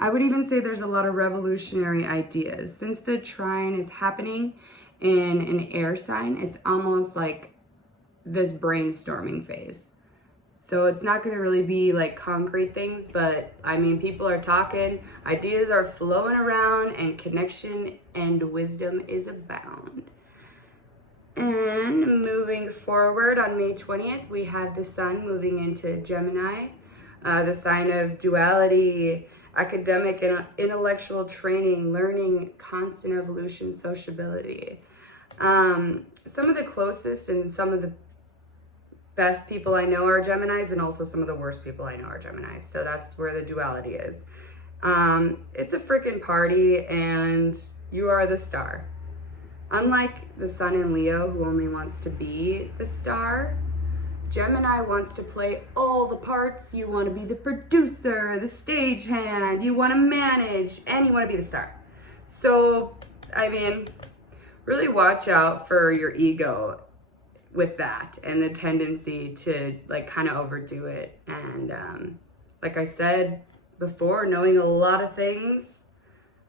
I would even say there's a lot of revolutionary ideas. Since the trine is happening in an air sign, it's almost like this brainstorming phase. So it's not going to really be like concrete things, but I mean, people are talking, ideas are flowing around, and connection and wisdom is abound. And moving forward on May 20th, we have the sun moving into Gemini, the sign of duality, academic and intellectual training, learning, constant evolution, sociability. Some of the closest and some of the best people I know are Geminis, and also some of the worst people I know are Geminis. So that's where the duality is. It's a freaking party, and you are the star. Unlike the sun in Leo, who only wants to be the star, Gemini wants to play all the parts. You want to be the producer, the stagehand, you want to manage, and you want to be the star. So, I mean, really watch out for your ego with that and the tendency to like kind of overdo it. And like I said before, knowing a lot of things,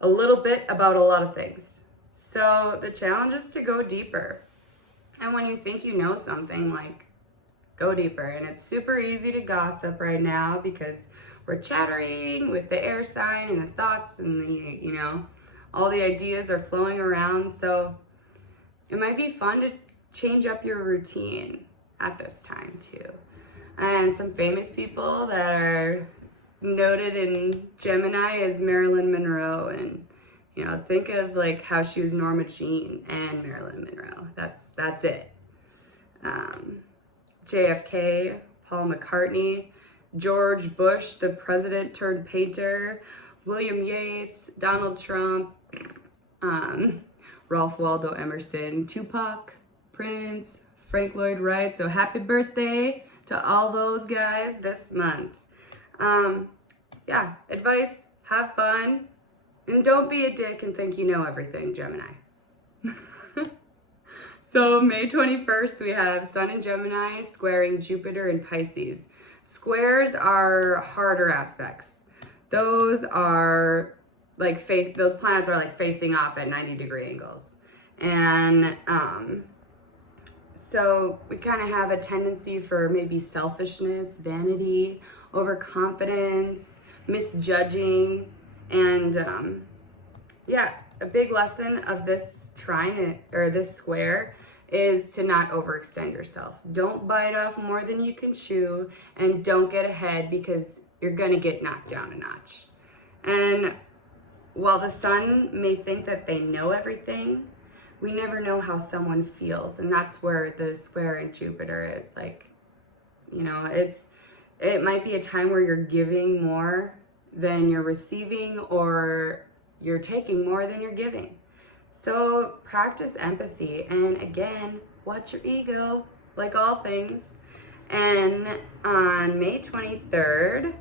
a little bit about a lot of things. So the challenge is to go deeper. And when you think you know something, like, go deeper. And it's super easy to gossip right now because we're chattering with the air sign and the thoughts and the, you know, all the ideas are flowing around. So it might be fun to change up your routine at this time too. And some famous people that are noted in Gemini is Marilyn Monroe. And you know, think of like how she was Norma Jean and Marilyn Monroe. That's it. JFK, Paul McCartney, George Bush, the president turned painter, William Yates, Donald Trump, Ralph Waldo Emerson, Tupac, Prince, Frank Lloyd Wright. So happy birthday to all those guys this month. Yeah, advice, have fun. And don't be a dick and think you know everything, Gemini. So May 21st, we have Sun in Gemini squaring Jupiter in Pisces. Squares are harder aspects. Those are like those planets are like facing off at 90-degree angles. And so we kind of have a tendency for maybe selfishness, vanity, overconfidence, misjudging. And yeah, a big lesson of this trine or this square is to not overextend yourself. Don't bite off more than you can chew, and don't get ahead because you're gonna get knocked down a notch. And while the sun may think that they know everything, we never know how someone feels. And that's where the square in Jupiter is. Like, you know, it might be a time where you're giving more than you're receiving, or you're taking more than you're giving. So practice empathy, and again, watch your ego, like all things. And on May 23rd,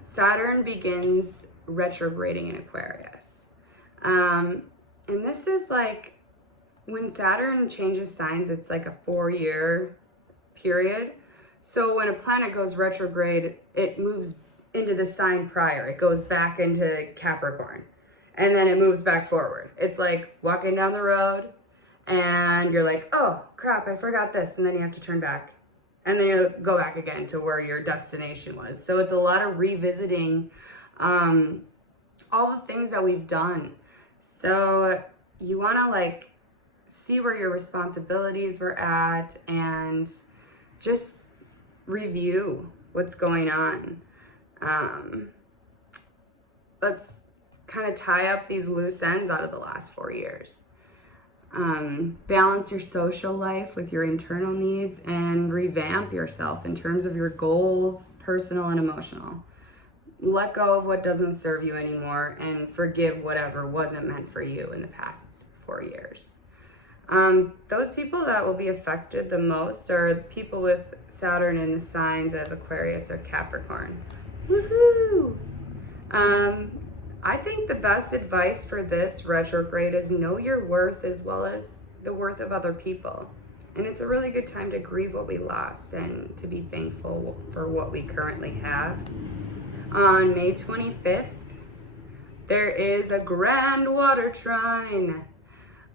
Saturn begins retrograding in Aquarius. And this is like, when Saturn changes signs, it's like a 4-year period. So when a planet goes retrograde, it moves into the sign prior. It goes back into Capricorn, and then it moves back forward. It's like walking down the road and you're like, oh crap, I forgot this. And then you have to turn back, and then you go back again to where your destination was. So it's a lot of revisiting all the things that we've done. So you want to like see where your responsibilities were at and just review what's going on. Let's kind of tie up these loose ends out of the last 4 years. Balance your social life with your internal needs, and revamp yourself in terms of your goals, personal and emotional. Let go of what doesn't serve you anymore, and forgive whatever wasn't meant for you in the past 4 years. Those people that will be affected the most are the people with Saturn in the signs of Aquarius or Capricorn. Woohoo! I think the best advice for this retrograde is know your worth as well as the worth of other people. And it's a really good time to grieve what we lost and to be thankful for what we currently have. On May 25th, there is a grand water trine.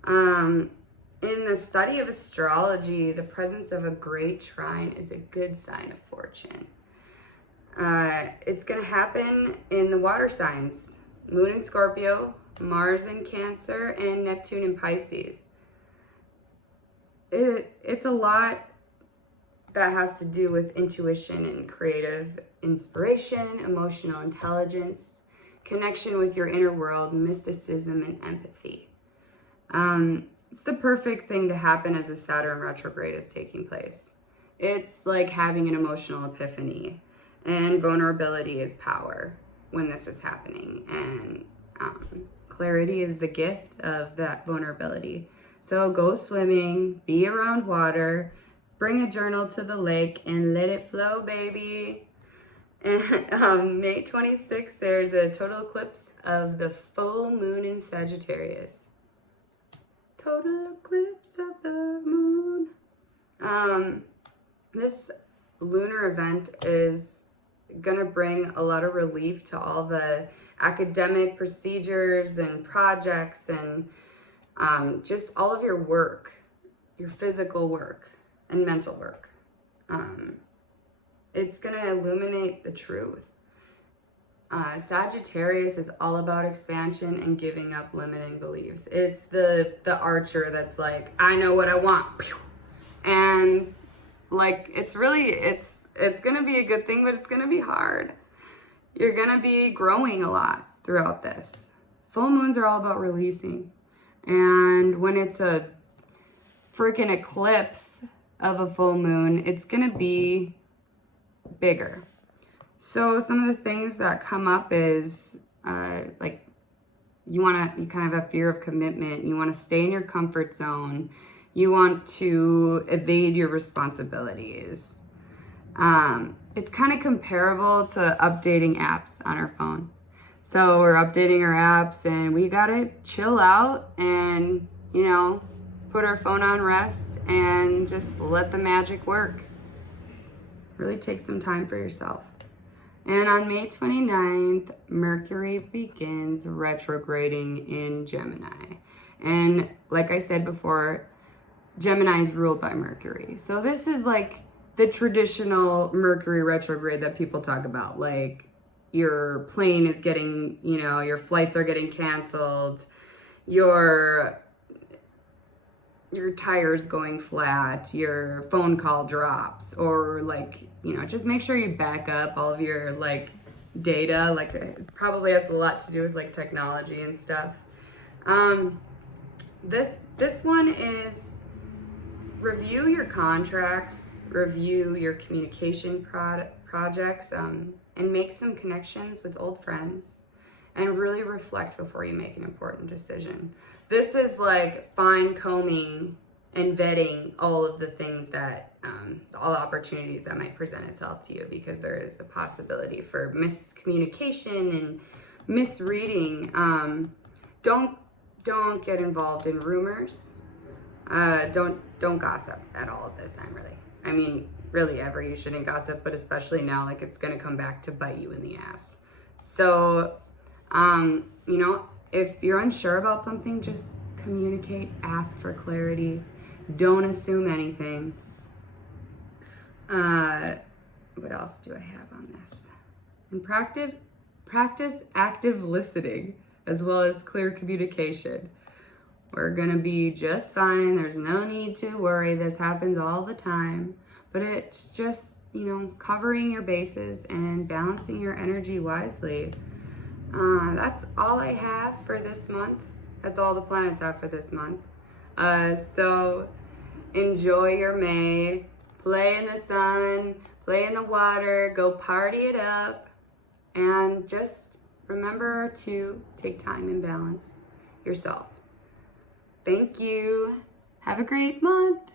In the study of astrology, the presence of a great trine is a good sign of fortune. It's going to happen in the water signs: Moon in Scorpio, Mars in Cancer, and Neptune in Pisces. It's a lot that has to do with intuition and creative inspiration, emotional intelligence, connection with your inner world, mysticism, and empathy. It's the perfect thing to happen as a Saturn retrograde is taking place. It's like having an emotional epiphany, and vulnerability is power when this is happening, and clarity is the gift of that vulnerability. So go swimming, be around water, bring a journal to the lake, and let it flow, baby. And May 26th, there's a total eclipse of the full moon in Sagittarius. Total eclipse of the moon. This lunar event is gonna bring a lot of relief to all the academic procedures and projects and just all of your work, your physical work and mental work. It's gonna illuminate the truth. Sagittarius is all about expansion and giving up limiting beliefs. It's the archer that's like, I know what I want. And like, it's gonna be a good thing, but it's gonna be hard. You're gonna be growing a lot throughout this. Full moons are all about releasing. And when it's a freaking eclipse of a full moon, it's gonna be bigger. So some of the things that come up is like you kind of have fear of commitment. You want to stay in your comfort zone. You want to evade your responsibilities. It's kind of comparable to updating apps on our phone. So we're updating our apps and we gotta chill out and, put our phone on rest and just let the magic work. Really take some time for yourself. And on May 29th, Mercury begins retrograding in Gemini. And like I said before, Gemini is ruled by Mercury. So this is like the traditional Mercury retrograde that people talk about. Like your plane is getting, your flights are getting canceled, your tire's going flat, your phone call drops, or just make sure you back up all of your data. It probably has a lot to do with technology and stuff. This one is review your contracts, review your communication projects, and make some connections with old friends, and really reflect before you make an important decision. This is fine combing and vetting all of the things that, all the opportunities that might present itself to you, because there is a possibility for miscommunication and misreading. Don't get involved in rumors. Don't gossip at all at this time, really. Really ever you shouldn't gossip, but especially now, it's gonna come back to bite you in the ass. So, if you're unsure about something, just communicate, ask for clarity. Don't assume anything. What else do I have on this? And practice active listening as well as clear communication. We're gonna be just fine. There's no need to worry. This happens all the time. But it's just, covering your bases and balancing your energy wisely. That's all I have for this month. That's all the planets have for this month. So enjoy your May. Play in the sun, play in the water, go party it up. And just remember to take time and balance yourself. Thank you. Have a great month.